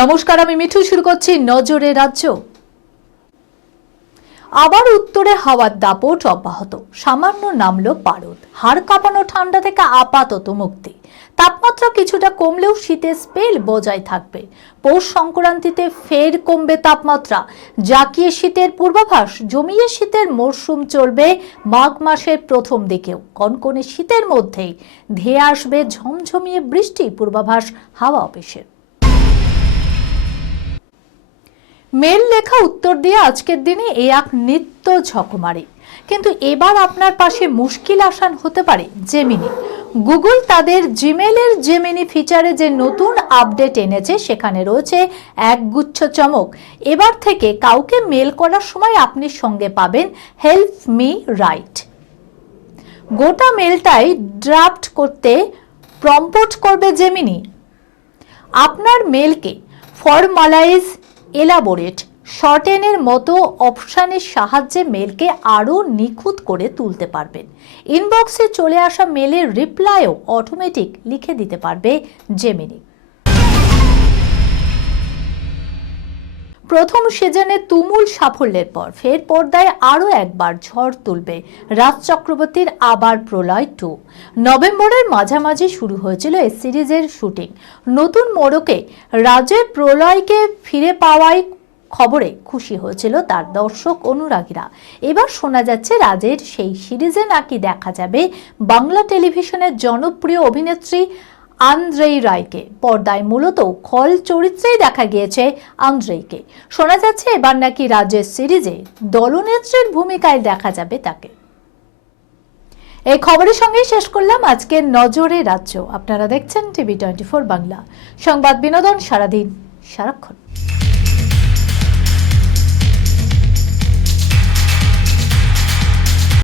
নমস্কার, আমি মিঠু। শুরু করছি নজরে রাজ্য। আবার উত্তরে হাওয়ার দাপট অব্যাহত। সামান্য নামলো পারদ। হাড় কাঁপানো ঠান্ডা থেকে আপাতত মুক্তি। তাপমাত্রা কিছুটা কমলেও শীতের স্পেল বজায় থাকবে। পৌষ সংক্রান্তিতে ফের কমবে তাপমাত্রা। জাকিয়ে শীতের পূর্বাভাস, জমিয়ে শীতের মরশুম চলবে মাঘ মাসের প্রথম দিকেও। কনকনে শীতের মধ্যেই ধেয়ে আসবে ঝমঝমিয়ে বৃষ্টি পূর্বাভাস হাওয়া অফিসের। মেল লেখা উত্তর দিয়ে আজকের দিনে এ এক নিত্য ঝকমারি। কিন্তু এবার আপনার পাশে মুশকিল আসান হতে পারে জেমিনি। গুগল তাদের জিমেলের জেমিনি ফিচারে যে নতুন আপডেট এনেছে, সেখানে রয়েছে এক গুচ্ছ চমক। এবার থেকে কাউকে মেল করার সময় আপনি সঙ্গে পাবেন হেল্প মি রাইট। গোটা মেলটাই ড্রাফট করতে প্রম্পট করবে জেমিনি। আপনার মেলকে ফর্মালাইজ এলাবোরেট, শর্টেনের মতো অপশানের সাহায্যে মেলকে আরও নিখুঁত করে তুলতে পারবেন ইনবক্সে চলে আসা মেলের রিপ্লাইও অটোমেটিক লিখে দিতে পারবে জেমিনি। প্রথম সিজনে তুমুল সাফল্যের পর ফের পর্দায় আরও একবার ঝড় তুলবে রাজ চক্রবর্তীর আবার প্রলয় টু। নভেম্বরের মাঝামাঝি শুরু হয়েছিল এই সিরিজের শুটিং। নতুন মোড়কে রাজের প্রলয়কে ফিরে পাওয়ায় খবরে খুশি হয়েছিল তার দর্শক অনুরাগীরা। এবার শোনা যাচ্ছে রাজের সেই সিরিজে নাকি দেখা যাবে বাংলা টেলিভিশনের জনপ্রিয় অভিনেত্রী আন্দ্রেই রায়কে। পর্দায় মূলত খল চরিত্রেই দেখা গিয়েছে আন্দ্রেইকে। শোনা যাচ্ছে এবার নাকি রাজের সিরিজে দলনেত্রীর ভূমিকায় দেখা যাবে তাকে। এই খবরের সঙ্গে শেষ করলাম আজকে নজরে রাজ্য। আপনারা দেখছেন টিভি টোয়েন্টি ফোর বাংলা। সংবাদ বিনোদন সারাদিন সারাক্ষণ।